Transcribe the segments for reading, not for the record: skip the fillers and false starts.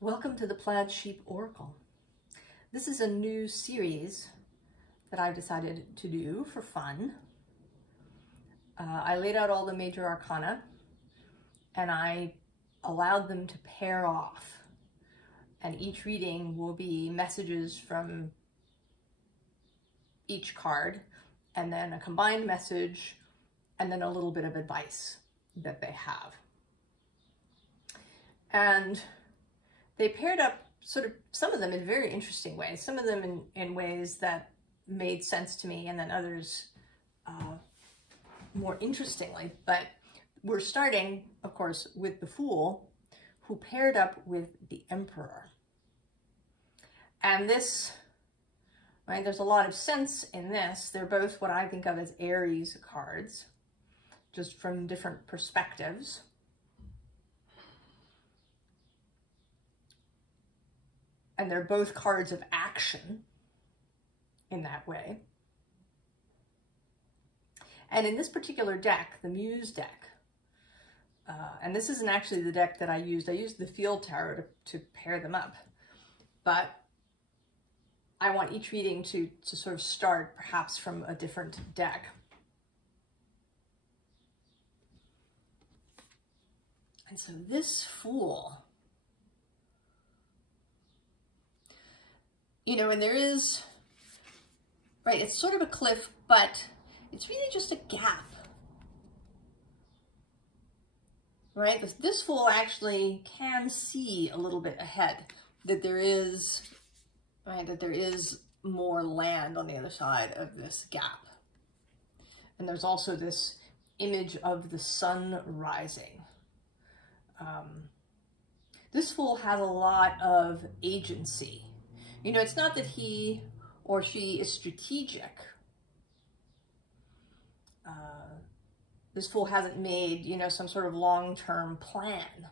Welcome to the Plaid Sheep Oracle. This is a new series that I've decided to do for fun. I laid out all the Major Arcana and I allowed them to pair off. And each reading will be messages from each card, and then a combined message, and then a little bit of advice that they have. And they paired up sort of some of them in very interesting ways, some of them in ways that made sense to me, and then others more interestingly. But we're starting, of course, with the Fool, who paired up with the Emperor. And this, right, there's a lot of sense in this. They're both what I think of as Aries cards, just from different perspectives. And they're both cards of action in that way. And in this particular deck, the Muse deck, and this isn't actually the deck that I used the Field Tarot to pair them up, but I want each reading to sort of start perhaps from a different deck. And so this Fool, you know, and there is, right, it's sort of a cliff, but it's really just a gap, right? This Fool actually can see a little bit ahead, that there is, right, that there is more land on the other side of this gap. And there's also this image of the sun rising. This Fool has a lot of agency. You know, it's not that he or she is strategic. This Fool hasn't made, you know, some sort of long-term plan.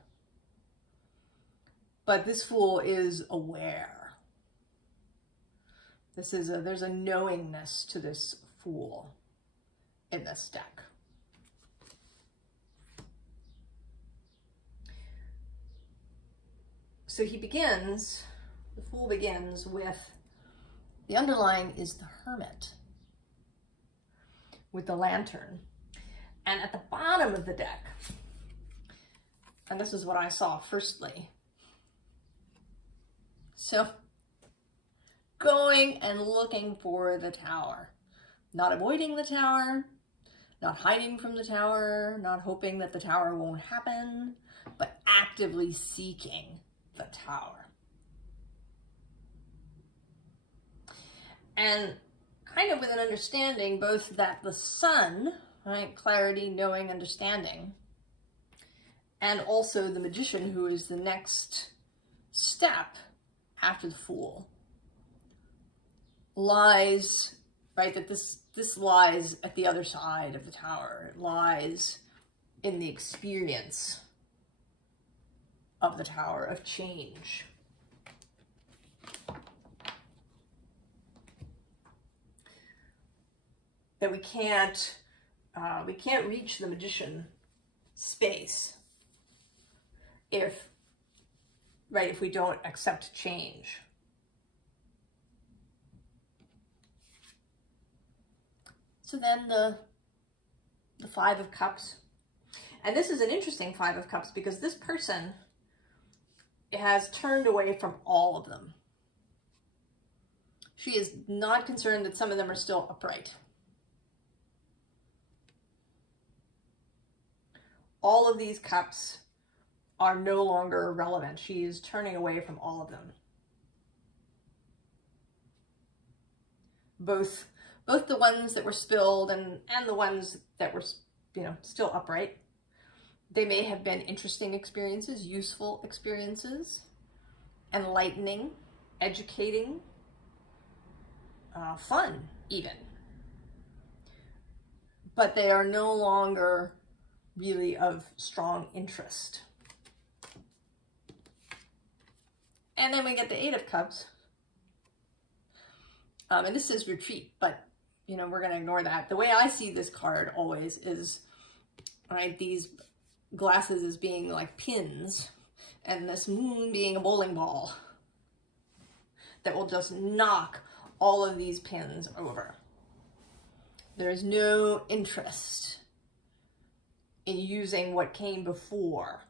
But this Fool is aware. There's a knowingness to this Fool in this deck. So the Fool begins with, the underlying is the Hermit with the Lantern. And at the bottom of the deck, and this is what I saw firstly, so going and looking for the Tower, not avoiding the Tower, not hiding from the Tower, not hoping that the Tower won't happen, but actively seeking the Tower. And kind of with an understanding both that the sun, right, clarity, knowing, understanding, and also the Magician, who is the next step after the Fool, lies, right, that this lies at the other side of the Tower. It lies in the experience of the Tower of change. That we can't reach the Magician space if we don't accept change. So then the Five of Cups, and this is an interesting Five of Cups because this person has turned away from all of them. She is not concerned that some of them are still upright. All of these cups are no longer relevant. She is turning away from all of them. Both the ones that were spilled and the ones that were, you know, still upright. They may have been interesting experiences, useful experiences, enlightening, educating, fun even. But they are no longer really of strong interest. And then we get the Eight of Cups. And this is retreat, but, you know, we're going to ignore that. The way I see this card always is, right, these glasses as being like pins, and this moon being a bowling ball that will just knock all of these pins over. There's no interest in using what came before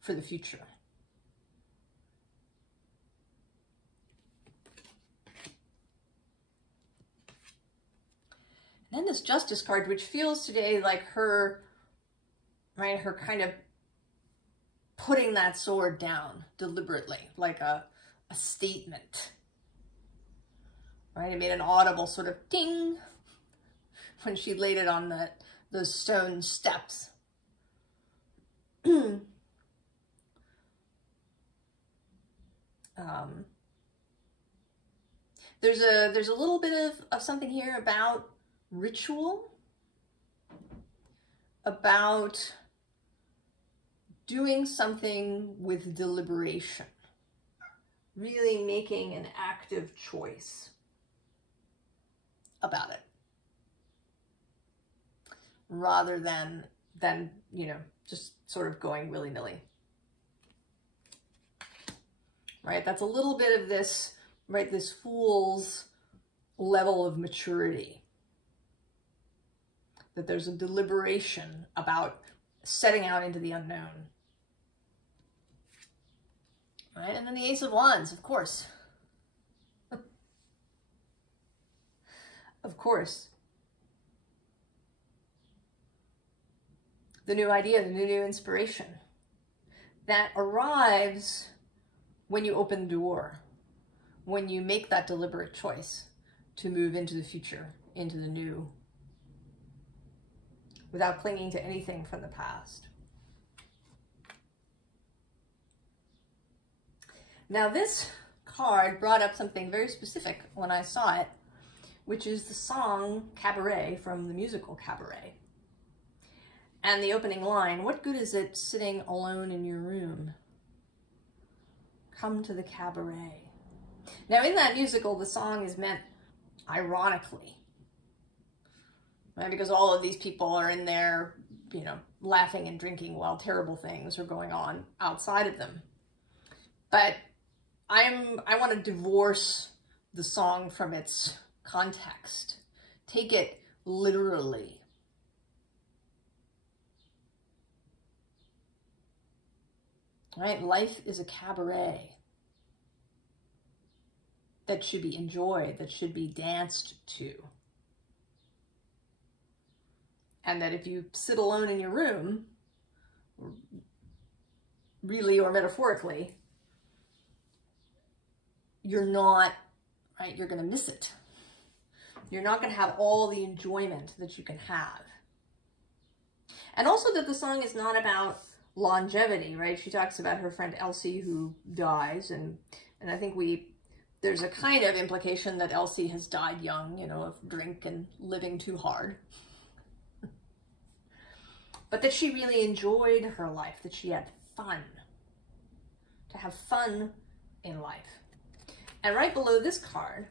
for the future. And then this Justice card, which feels today like her, right, her kind of putting that sword down deliberately, like a statement. Right? It made an audible sort of ding when she laid it on those stone steps. There's a little bit of something here about ritual, about doing something with deliberation, really making an active choice about it, rather than you know, just sort of going willy-nilly. Right? That's a little bit of this, right, this fool's level of maturity. That there's a deliberation about setting out into the unknown. Right? And then the Ace of Wands, of course. Of course. The new idea, the new inspiration that arrives when you open the door, when you make that deliberate choice to move into the future, into the new, without clinging to anything from the past. Now this card brought up something very specific when I saw it, which is the song Cabaret from the musical Cabaret. And the opening line, what good is it sitting alone in your room? Come to the cabaret. Now in that musical, the song is meant ironically, right? Because all of these people are in there, you know, laughing and drinking while terrible things are going on outside of them. But I want to divorce the song from its context. Take it literally. Right? Life is a cabaret that should be enjoyed, that should be danced to. And that if you sit alone in your room, really or metaphorically, you're not, right, you're going to miss it. You're not going to have all the enjoyment that you can have. And also that the song is not about longevity, right? She talks about her friend Elsie who dies, and I think there's a kind of implication that Elsie has died young, you know, of drink and living too hard. But that she really enjoyed her life, that she had fun, to have fun in life. And right below this card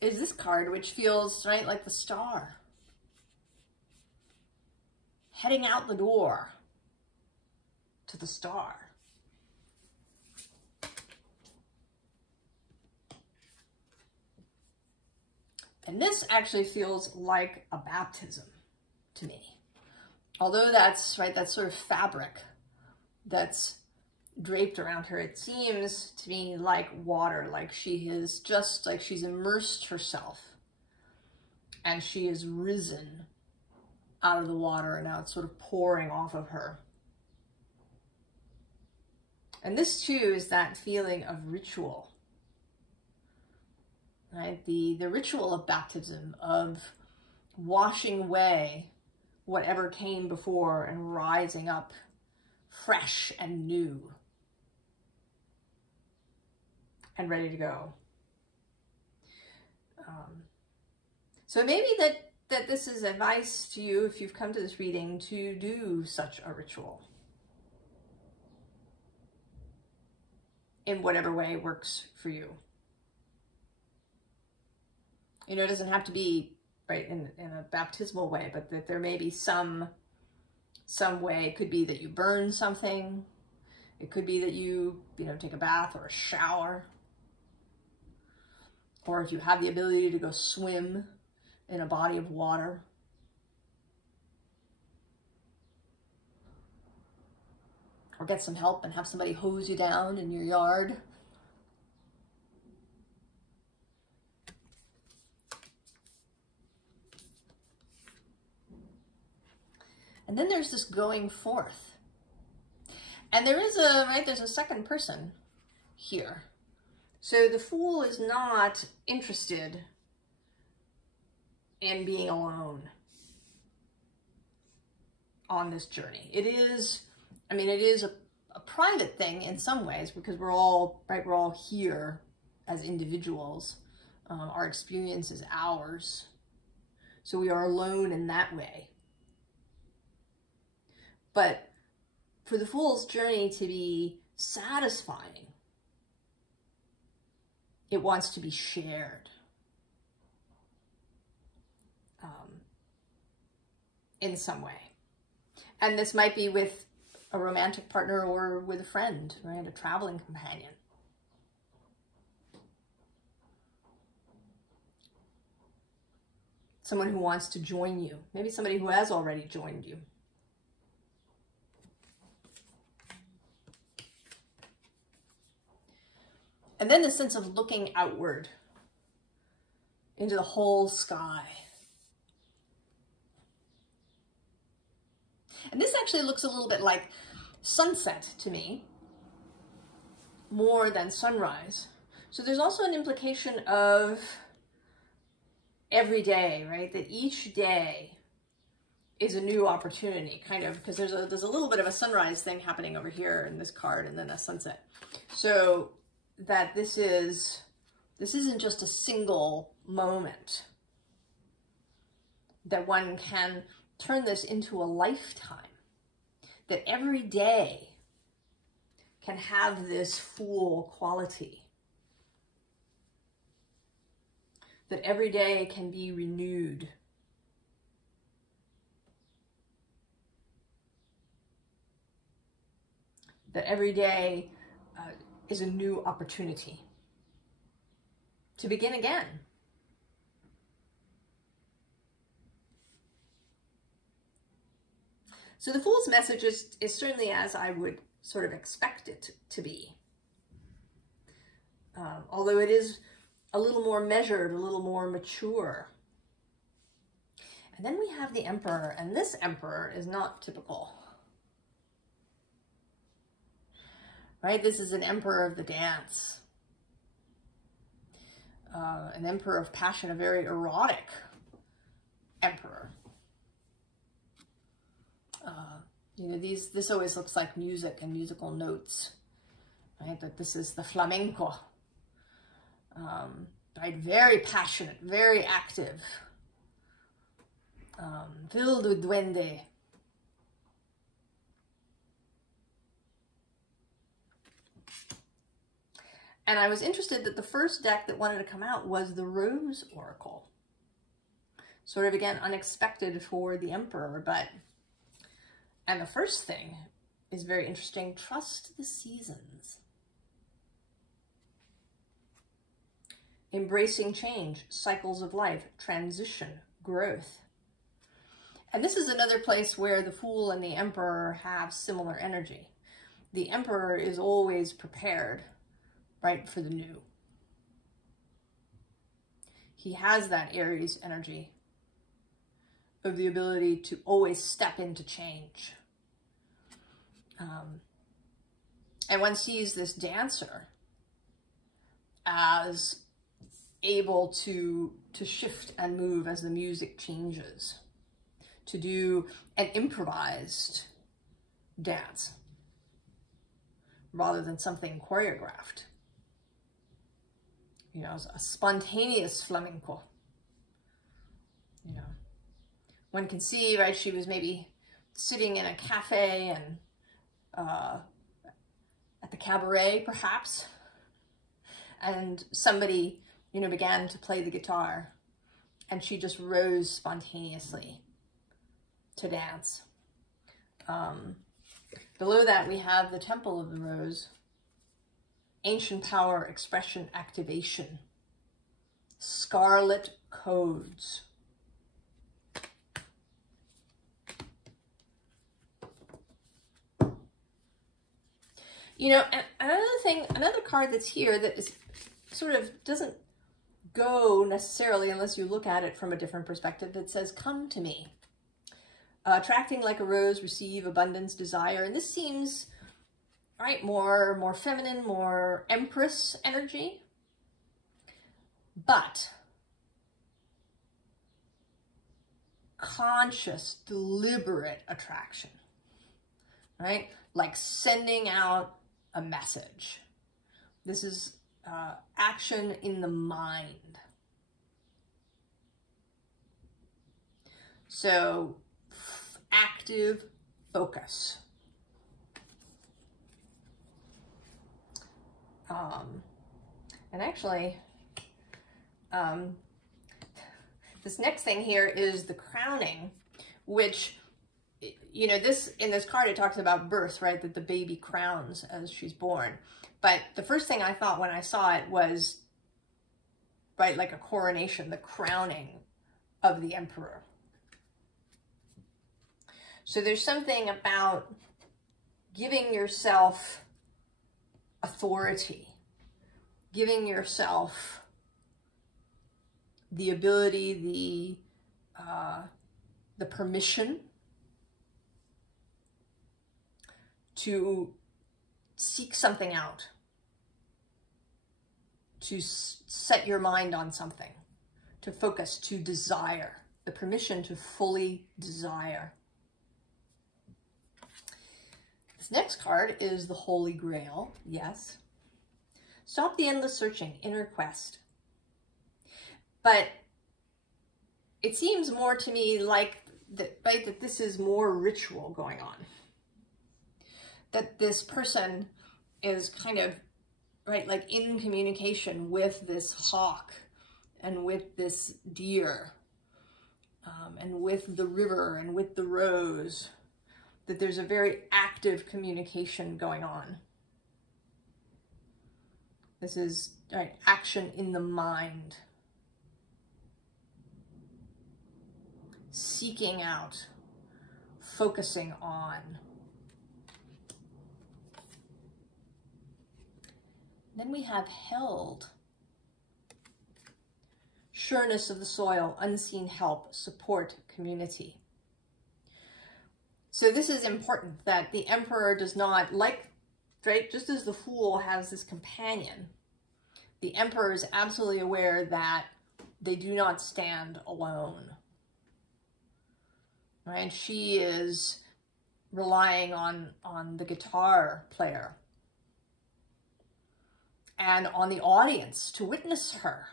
is this card, which feels, right, like the star. Heading out the door to the star. And this actually feels like a baptism to me. Although that's, right, that sort of fabric that's draped around her, it seems to me like water, like she is just, like she's immersed herself and she is risen out of the water, and now it's sort of pouring off of her. And this too is that feeling of ritual, right? The ritual of baptism, of washing away whatever came before and rising up fresh and new and ready to go. So maybe that this is advice to you, if you've come to this reading, to do such a ritual in whatever way works for you. You know, it doesn't have to be, right, in a baptismal way, but that there may be some some way. It could be that you burn something. It could be that you take a bath or a shower. Or if you have the ability to go swim in a body of water. Or get some help and have somebody hose you down in your yard. And then there's this going forth. And there's a second person here. So the Fool is not interested in being alone on this journey. It is a private thing in some ways, because we're all here as individuals. Our experience is ours. So we are alone in that way. But for the Fool's journey to be satisfying, it wants to be shared in some way. And this might be with a romantic partner or with a friend, right? A traveling companion. Someone who wants to join you. Maybe somebody who has already joined you. And then the sense of looking outward into the whole sky. And this actually looks a little bit like sunset to me, more than sunrise. So there's also an implication of every day, right? That each day is a new opportunity, kind of, because there's a little bit of a sunrise thing happening over here in this card, and then a sunset. So that this isn't just a single moment, that one can turn this into a lifetime, that every day can have this Fool quality, that every day can be renewed, that every day is a new opportunity to begin again. So the Fool's message is certainly as I would sort of expect it to be. Although it is a little more measured, a little more mature. And then we have the Emperor, and this Emperor is not typical. Right? This is an Emperor of the dance. An Emperor of passion, a very erotic Emperor. This always looks like music and musical notes, right? That this is the flamenco, right? Very passionate, very active, filled with duende. And I was interested that the first deck that wanted to come out was the Rose Oracle. Sort of, again, unexpected for the Emperor, but... And the first thing is very interesting. Trust the seasons. Embracing change, cycles of life, transition, growth. And this is another place where the Fool and the Emperor have similar energy. The Emperor is always prepared, right, for the new. He has that Aries energy of the ability to always step into change. And one sees this dancer as able to shift and move as the music changes, to do an improvised dance rather than something choreographed. You know, a spontaneous flamenco. You know, one can see, right, she was maybe sitting in a cafe and at the cabaret, perhaps, and somebody, you know, began to play the guitar, and she just rose spontaneously to dance. Below that, we have the Temple of the Rose. Ancient Power, Expression, Activation. Scarlet Codes. You know, another card that's here that is sort of doesn't go necessarily unless you look at it from a different perspective. It says, come to me. Attracting like a rose, receive abundance, desire. And this seems, right, more feminine, more Empress energy. But conscious, deliberate attraction, right? Like sending out a message. This is action in the mind. So active focus. And actually, this next thing here is the crowning, which, you know, in this card, it talks about birth, right? That the baby crowns as she's born. But the first thing I thought when I saw it was, right, like a coronation, the crowning of the emperor. So there's something about giving yourself authority, giving yourself the ability, the permission to seek something out, to set your mind on something, to focus, to desire, the permission to fully desire. This next card is the Holy Grail. Yes. Stop the endless searching, inner quest. But it seems more to me like that, right, that this is more ritual going on. That this person is kind of, right, like in communication with this hawk and with this deer and with the river and with the rose. That there's a very active communication going on. This is, right, action in the mind. Seeking out, focusing on. Then we have held. Sureness of the soil, unseen help, support, community. So this is important, that the emperor does not, like, right, just as the fool has this companion, the emperor is absolutely aware that they do not stand alone. Right? She is relying on the guitar player and on the audience to witness her.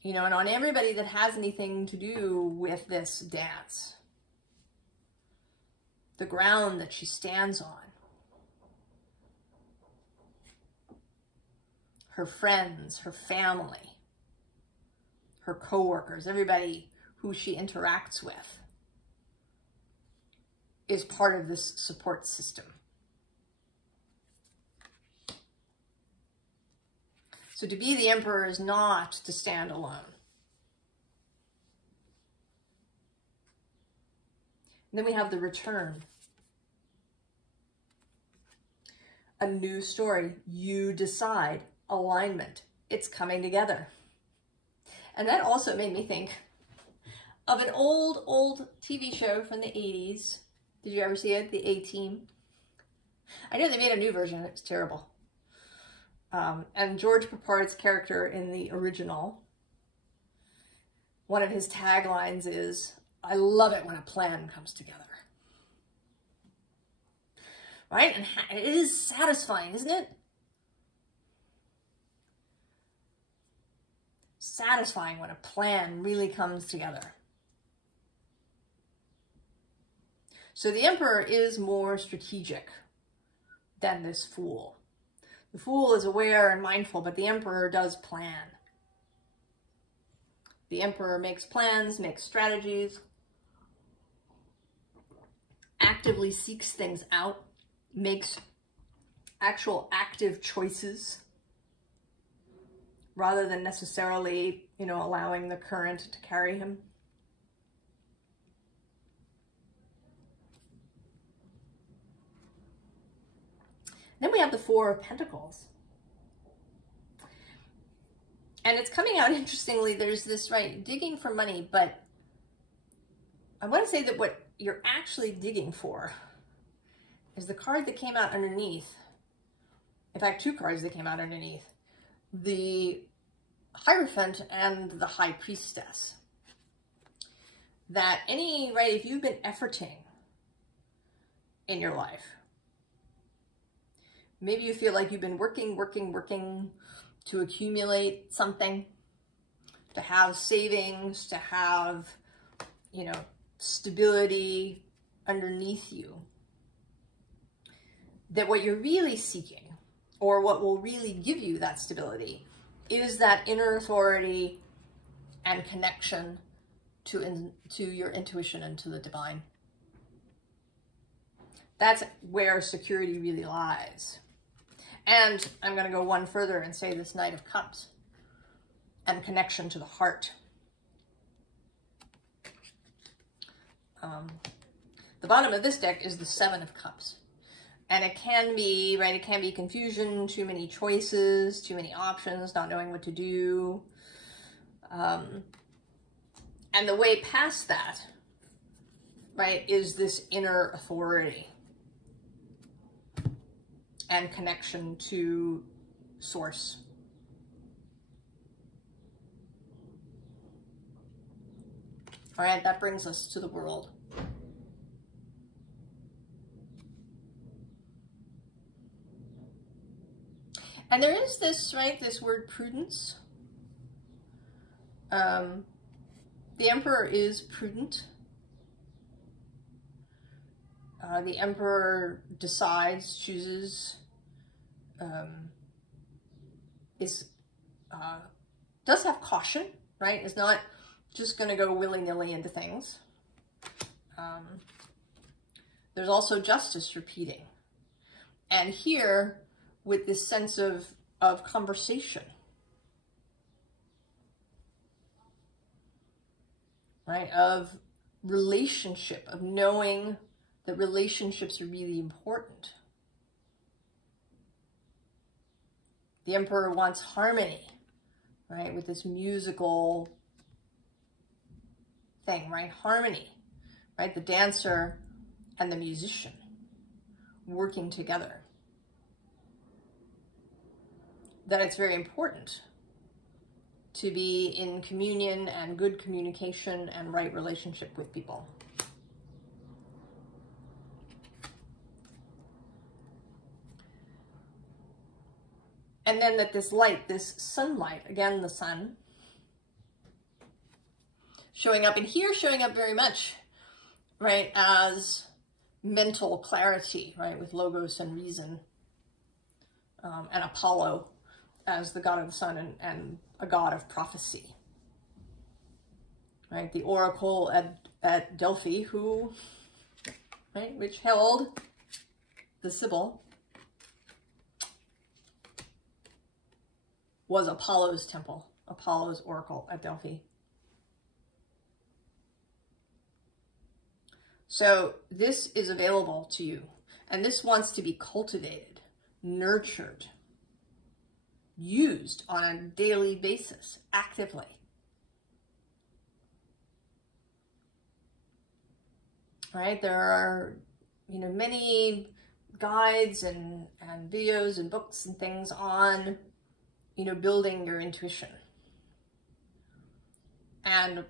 You know, and on everybody that has anything to do with this dance. The ground that she stands on. Her friends, her family, her coworkers, everybody who she interacts with is part of this support system. So to be the emperor is not to stand alone. And then we have the return. A new story. You decide. Alignment. It's coming together. And that also made me think of an old TV show from the 80s. Did you ever see it? The A-Team. I know they made a new version. It was terrible. And George Peppard's character in the original, one of his taglines is, I love it when a plan comes together. Right? And it is satisfying, isn't it? Satisfying when a plan really comes together. So the emperor is more strategic than this fool. The fool is aware and mindful, but the emperor does plan. The emperor makes plans, makes strategies. actively seeks things out, makes actual active choices rather than necessarily, you know, allowing the current to carry him. Then we have the Four of Pentacles. And it's coming out interestingly, there's this, right, digging for money, but I want to say that what you're actually digging for is the card that came out underneath. In fact, two cards that came out underneath. The Hierophant and the High Priestess. That right, if you've been efforting in your life, maybe you feel like you've been working to accumulate something, to have savings, to have, you know, stability underneath you. That what you're really seeking, or what will really give you that stability, is that inner authority and connection to your intuition and to the divine. That's where security really lies. And I'm going to go one further and say this Knight of Cups and connection to the heart. The bottom of this deck is the Seven of Cups. And it can be, right, it can be confusion, too many choices, too many options, not knowing what to do. And the way past that, right, is this inner authority and connection to source. All right, that brings us to the world. And there is this, right, this word prudence. The Emperor is prudent. The Emperor decides, chooses, does have caution, right? Is not just going to go willy-nilly into things. There's also justice repeating. And here, with this sense of conversation, right? Of relationship, of knowing that relationships are really important. The Emperor wants harmony, right? With this musical thing, right? Harmony, right? The dancer and the musician working together. That it's very important to be in communion and good communication and right relationship with people. And then that this light, this sunlight, again, the sun, showing up, and here showing up very much, right, as mental clarity, right, with logos and reason, and Apollo as the god of the sun and a god of prophecy, right? The oracle at Delphi, who, right, which held the Sibyl, was Apollo's temple, Apollo's oracle at Delphi. So this is available to you, and this wants to be cultivated, nurtured, used on a daily basis, actively. Right? There are, you know, many guides and videos and books and things on, you know, building your intuition. And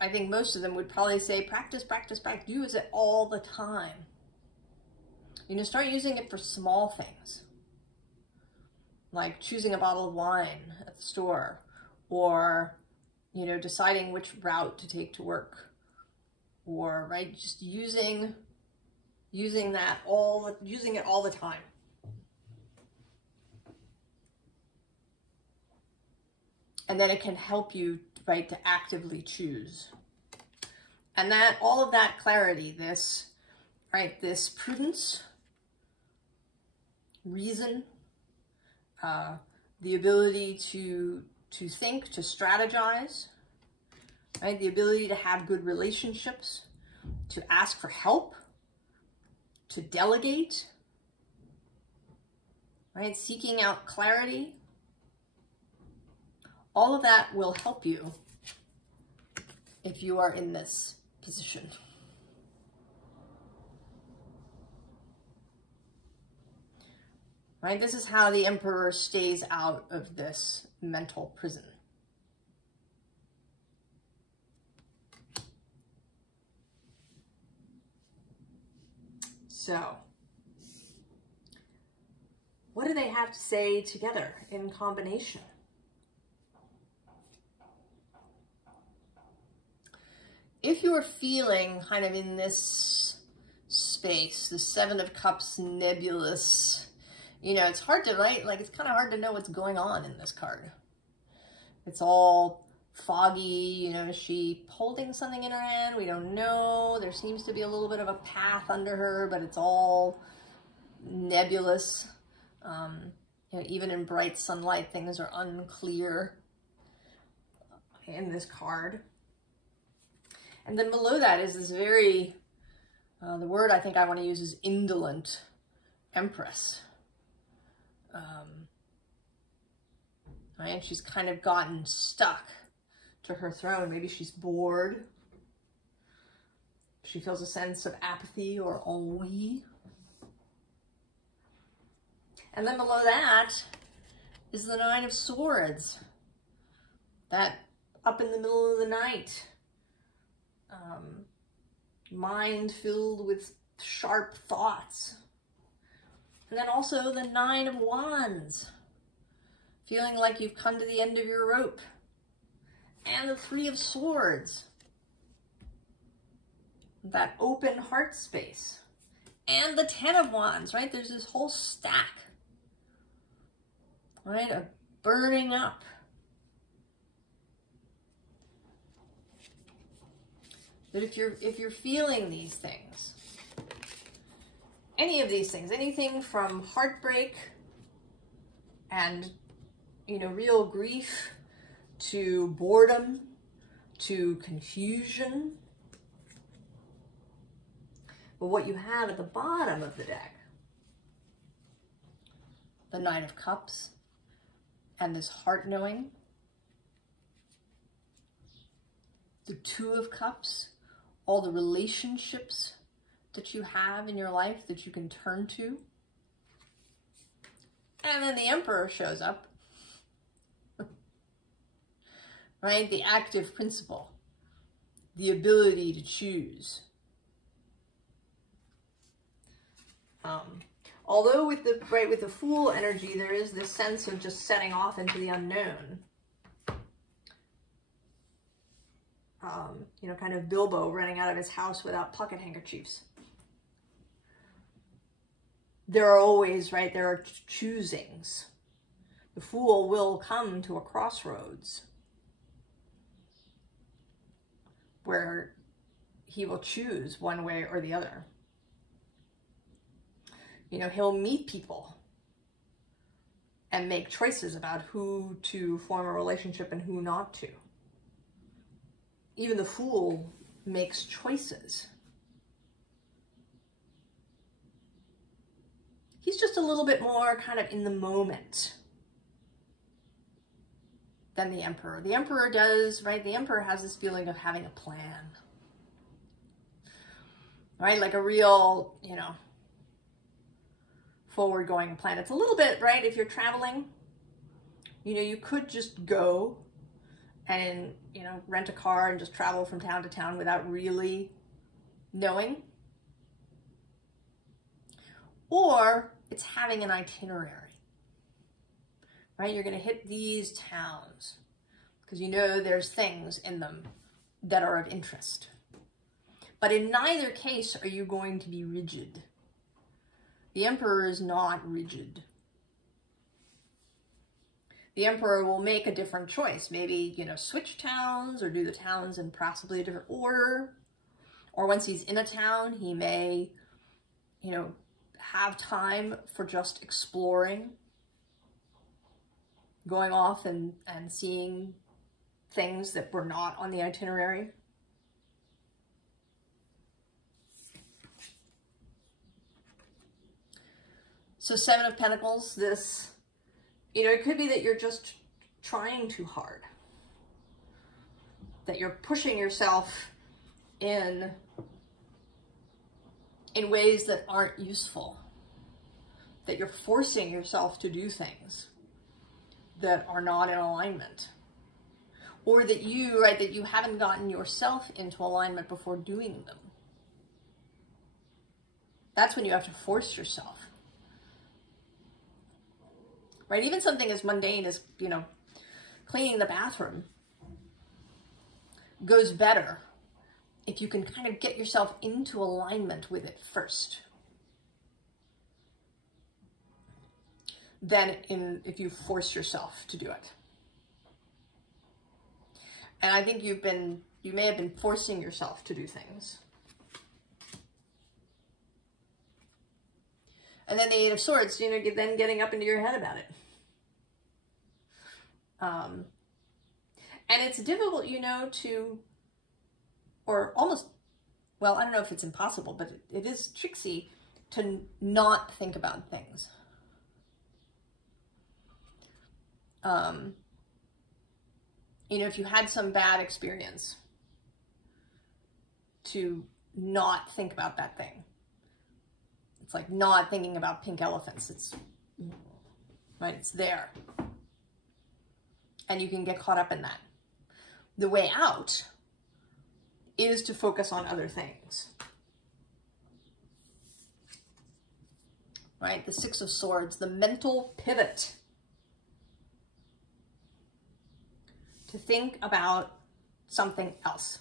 I think most of them would probably say, practice, practice, practice. Use it all the time. You know, start using it for small things. Like choosing a bottle of wine at the store, or, you know, deciding which route to take to work, or, right, just using it all the time. And then it can help you, right, to actively choose. And that, all of that clarity, this right? This prudence, reason, the ability to think, to strategize, right? The ability to have good relationships, to ask for help, to delegate, right? Seeking out clarity. All of that will help you if you are in this position. Right? This is how the Emperor stays out of this mental prison. So, what do they have to say together in combination? If you're feeling kind of in this space, the Seven of Cups nebulous, you know, it's hard to, right? Like, it's kind of hard to know what's going on in this card. It's all foggy, you know, is she holding something in her hand? We don't know. There seems to be a little bit of a path under her, but it's all nebulous. You know, even in bright sunlight, things are unclear in this card. And then below that is this very, the word I think I want to use is indolent Empress. Right? And she's kind of gotten stuck to her throne. Maybe she's bored. She feels a sense of apathy or ennui. And then below that is the Nine of Swords. That up in the middle of the night. Mind filled with sharp thoughts. And then also the Nine of Wands. Feeling like you've come to the end of your rope. And the Three of Swords. That open heart space. And the Ten of Wands, right? There's this whole stack, right, of burning up. That if you're feeling these things, any of these things, anything from heartbreak and, you know, real grief to boredom to confusion. But what you have at the bottom of the deck, the Nine of Cups and this heart knowing, the Two of Cups, all the relationships that you have in your life that you can turn to. And then the Emperor shows up. Right? The active principle. The ability to choose. Although with the Fool energy, there is this sense of just setting off into the unknown. You know, kind of Bilbo running out of his house without pocket handkerchiefs. There are always, right, there are choosings. The Fool will come to a crossroads where he will choose one way or the other. You know, he'll meet people and make choices about who to form a relationship and who not to. Even the Fool makes choices. He's just a little bit more kind of in the moment than the Emperor. The Emperor does, right? The Emperor has this feeling of having a plan. Right? Like a real, you know, forward-going plan. It's a little bit, right? If you're traveling, you know, you could just go and, you know, rent a car and just travel from town to town without really knowing. Or it's having an itinerary, right? You're going to hit these towns because you know there's things in them that are of interest. But in neither case are you going to be rigid. The Emperor is not rigid. The Emperor will make a different choice. Maybe, you know, switch towns or do the towns in possibly a different order. Or once he's in a town, he may you know, have time for just exploring, going off and seeing things that were not on the itinerary. So Seven of Pentacles, this, you know, it could be that you're just trying too hard, that you're pushing yourself in ways that aren't useful, that you're forcing yourself to do things that are not in alignment, or that you, right, that you haven't gotten yourself into alignment before doing them. That's when you have to force yourself. Right? Even something as mundane as, you know, cleaning the bathroom goes better if you can kind of get yourself into alignment with it first, than if you force yourself to do it. And I think you may have been forcing yourself to do things. And then the Eight of Swords, you know, then getting up into your head about it. And it's difficult, you know, or almost, well, I don't know if it's impossible, but it is tricksy to not think about things. You know, if you had some bad experience, to not think about that thing. It's like not thinking about pink elephants. It's, right, it's there. And you can get caught up in that. The way out is to focus on other things. Right? The Six of Swords, the mental pivot. To think about something else.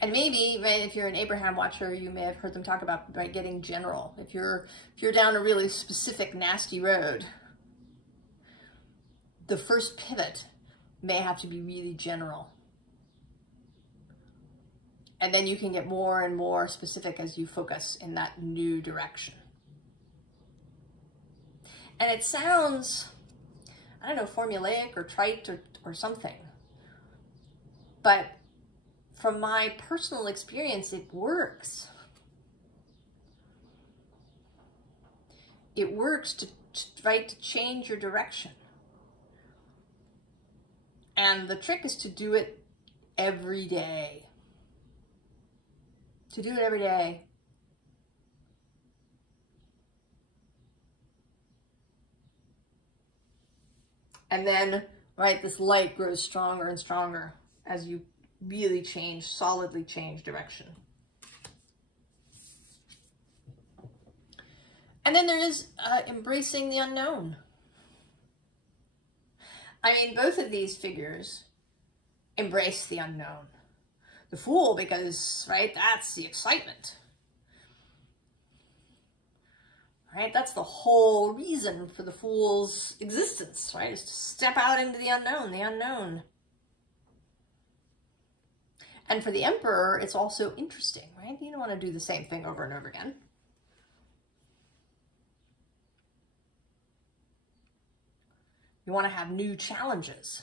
And maybe, right, if you're an Abraham watcher, you may have heard them talk about, right, getting general. If you're down a really specific, nasty road, the first pivot may have to be really general. And then you can get more and more specific as you focus in that new direction. And it sounds, I don't know, formulaic or trite or something. But from my personal experience, it works. It works to change your direction. And the trick is to do it every day. To do it every day. And then, right, this light grows stronger and stronger as you really change, solidly change direction. And then there is embracing the unknown. I mean, both of these figures embrace the unknown. The Fool, because, right, that's the excitement. Right? That's the whole reason for the Fool's existence, right? Is to step out into the unknown, the unknown. And for the Emperor, it's also interesting, right? You don't want to do the same thing over and over again. You want to have new challenges.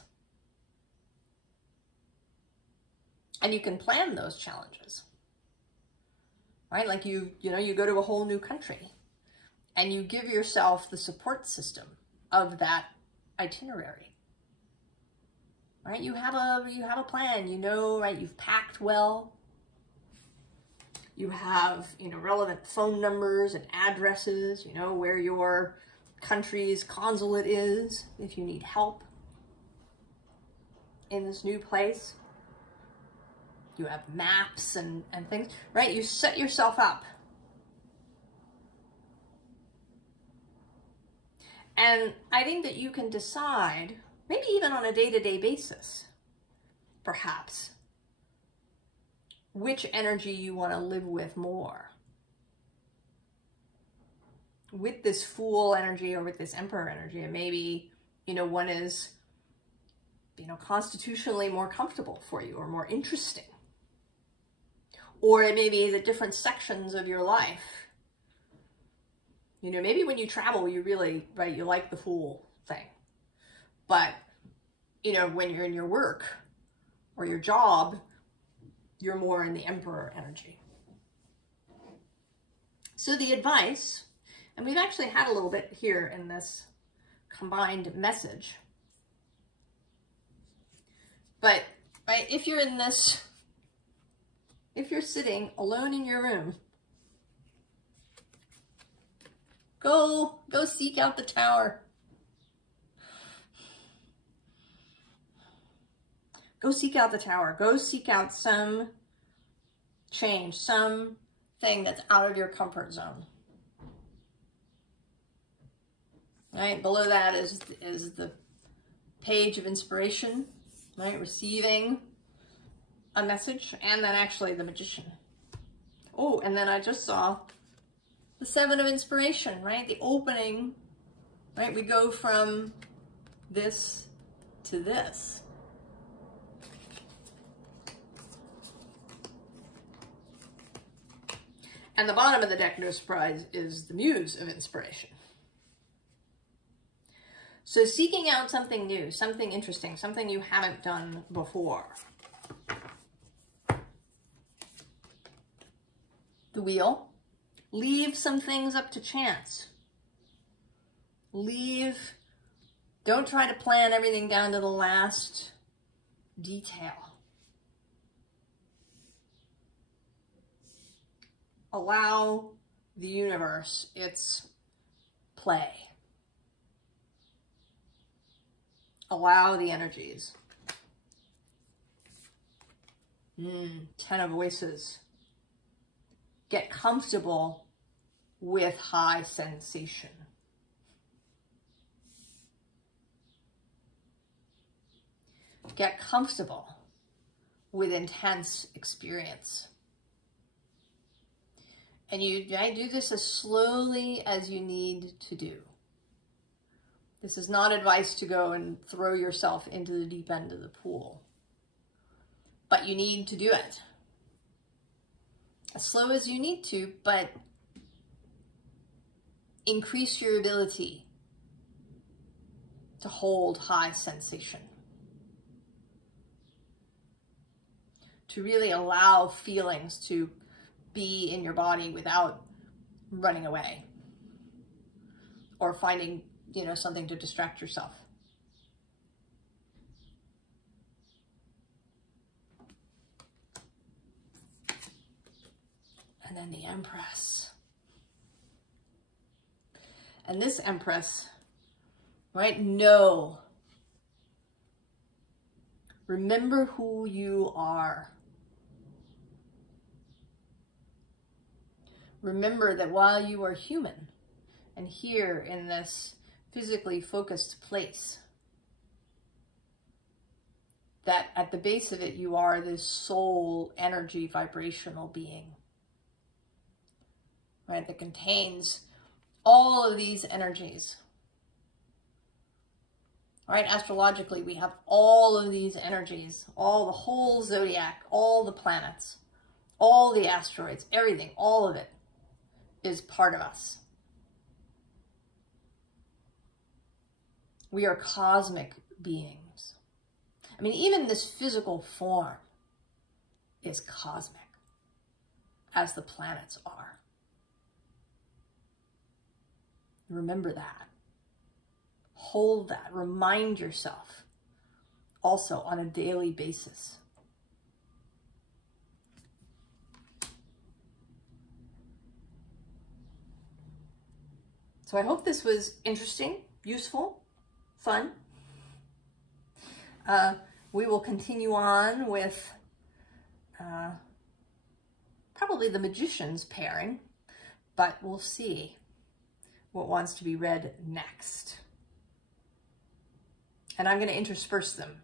And you can plan those challenges. Right? Like you go to a whole new country. And you give yourself the support system of that itinerary, right? You have a plan, you know, right? You've packed well. You have, you know, relevant phone numbers and addresses, you know, where your country's consulate is, if you need help in this new place. You have maps and things, right? You set yourself up. And I think that you can decide, maybe even on a day-to-day basis, perhaps, which energy you want to live with more. With this Fool energy or with this Emperor energy. And maybe, you know, one is, you know, constitutionally more comfortable for you or more interesting. Or it may be the different sections of your life. You know, maybe when you travel, you really, right, you like the Fool thing. But, you know, when you're in your work or your job, you're more in the Emperor energy. So the advice, and we've actually had a little bit here in this combined message, but right, if you're in this, if you're sitting alone in your room, go seek out the Tower. Go seek out the Tower. Go seek out some change, something that's out of your comfort zone. Right, below that is the page of inspiration, right? Receiving a message, and then actually the Magician. Oh, and then I just saw the Seven of Inspiration, right? The opening, right? We go from this to this. And the bottom of the deck, no surprise, is the Muse of Inspiration. So seeking out something new, something interesting, something you haven't done before. The Wheel. Leave some things up to chance. Don't try to plan everything down to the last detail. Allow the universe its play. Allow the energies. 10 of Voices. Get comfortable with high sensation. Get comfortable with intense experience. And you do this as slowly as you need to do. This is not advice to go and throw yourself into the deep end of the pool. But you need to do it. As slow as you need to, but increase your ability to hold high sensation. To really allow feelings to be in your body without running away or finding, you know, something to distract yourself. And then the Empress. And this Empress, right? No. Remember who you are. Remember that while you are human and here in this physically focused place, that at the base of it, you are this soul energy vibrational being, right? That contains all of these energies, right? Astrologically, we have all of these energies, the whole zodiac, all the planets, all the asteroids, everything, all of it is part of us. We are cosmic beings. I mean, even this physical form is cosmic, as the planets are. Remember that. Hold that. Remind yourself also on a daily basis. So I hope this was interesting, useful, fun. We will continue on with probably the Magician's pairing, but we'll see what wants to be read next. And I'm going to intersperse them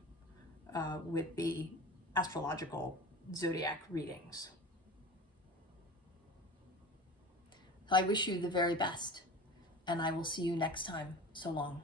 with the astrological zodiac readings. So I wish you the very best, and I will see you next time. So long.